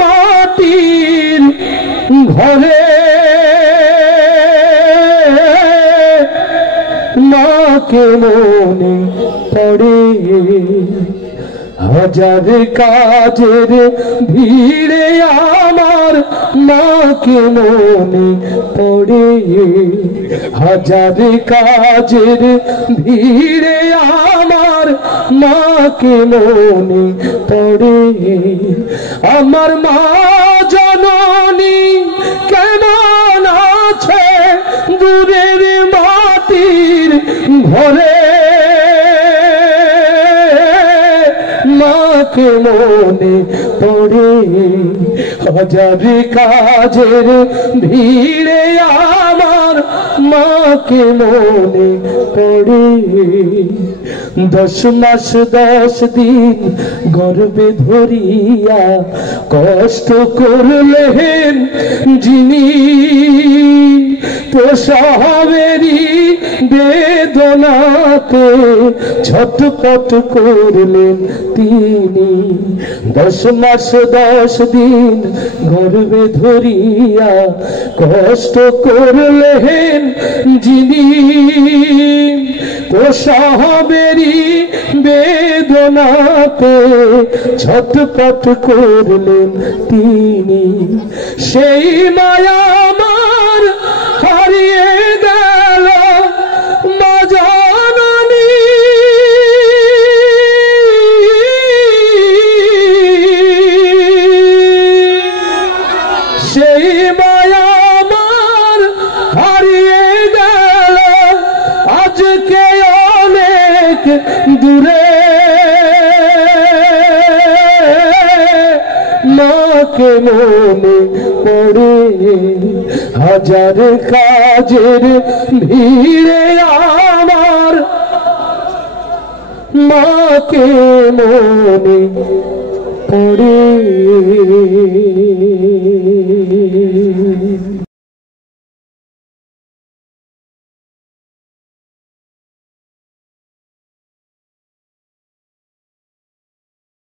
মাটির ঘরে মাকে মনে পড়ে হাজার কাজের ভিড়ে আমার মাকে মনে পড়ে হাজার কাজের ভিড়ে আমার মাকে মনে পড়ে আমার মা জননী কেমন আছে দূরের মাটির ঘরে মাকে মনে পড়ে হাজার কাজের ভিড়ে আমার মাকে মনে পড়ে 10 মাস 10 দিন গর্ভে ধরিয়া কষ্ট করলেন যিনি প্রসবেরই বেদনাতে ছটফট করলেন তিনি 10 মাস 10 দিন গর্ভে ধরিয়া কষ্ট করলেন যিনি প্রসবেরই বেদনাতে ছটফট করলেন তিনি সেই মায়া আমার হারিয়ে গেল মা জননী সেই মায়া আমার হারিয়ে গেল আজকে অনেক দূরে মাকে মনে পড়ে হাজার কাজের ভিড়ে আমার মাকে মনে পড়ে।